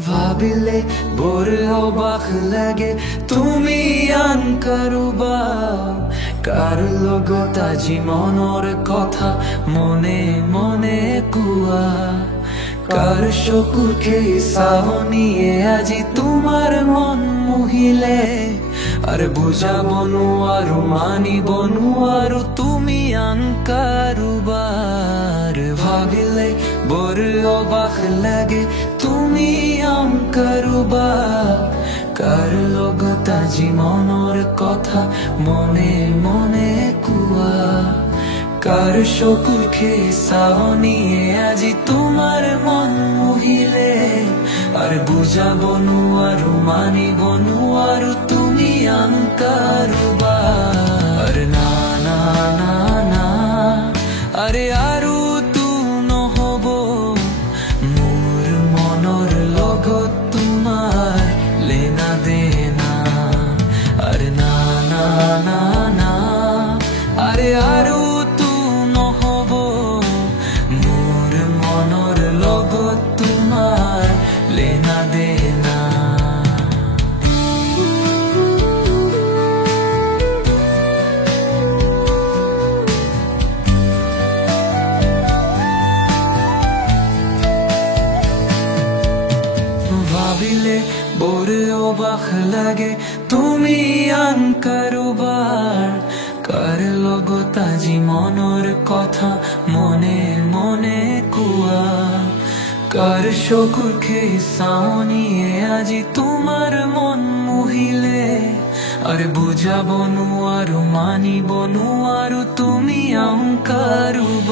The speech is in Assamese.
ভাবিলে বৰ অবাক লাগে তুমি আন কাৰোবাৰ কাৰ লগত আজি মনৰ কথা মনে মনে কোৱা কাৰ চকুৰ সেই চাৱনিয়ে আজি তোমাৰ মন মোহিলে আৰে বুজাব নোৱাৰো মানিব নোৱাৰো তুমি আন কাৰোবাৰ ভাবিলে বৰ অবাক লাগে তুমি আন কাৰোবাৰ কাৰ লগত আজি মনৰ কথা মনে মনে কোৱা কাৰ চকুৰ সেই চাৱনিয়ে আজি তোমাৰ মন মোহিলে আৰে বুজাব নোৱাৰো মানিব নোৱাৰো তুমি আন কাৰোবাৰ না না না না আৰে আৰু তো নহব মোৰ মনৰ লগত তোমাৰ লেনা দেনা আৰে না না না না আৰে আৰু তো নহব মোৰ মনৰ লগত তোমাৰ লেনা দেনা ভাবিলে বৰ অবাক লাগে তুমি আন কাৰোবাৰ কাৰ লগত আজি মনৰ কথা মনে মনে কোৱা কাৰ চকুৰ সেই চাৱনিয়ে আজি তোমাৰ মন মোহিলে আৰে বুজাব নোৱাৰো মানিব নোৱাৰো তুমি আন কাৰোবাৰ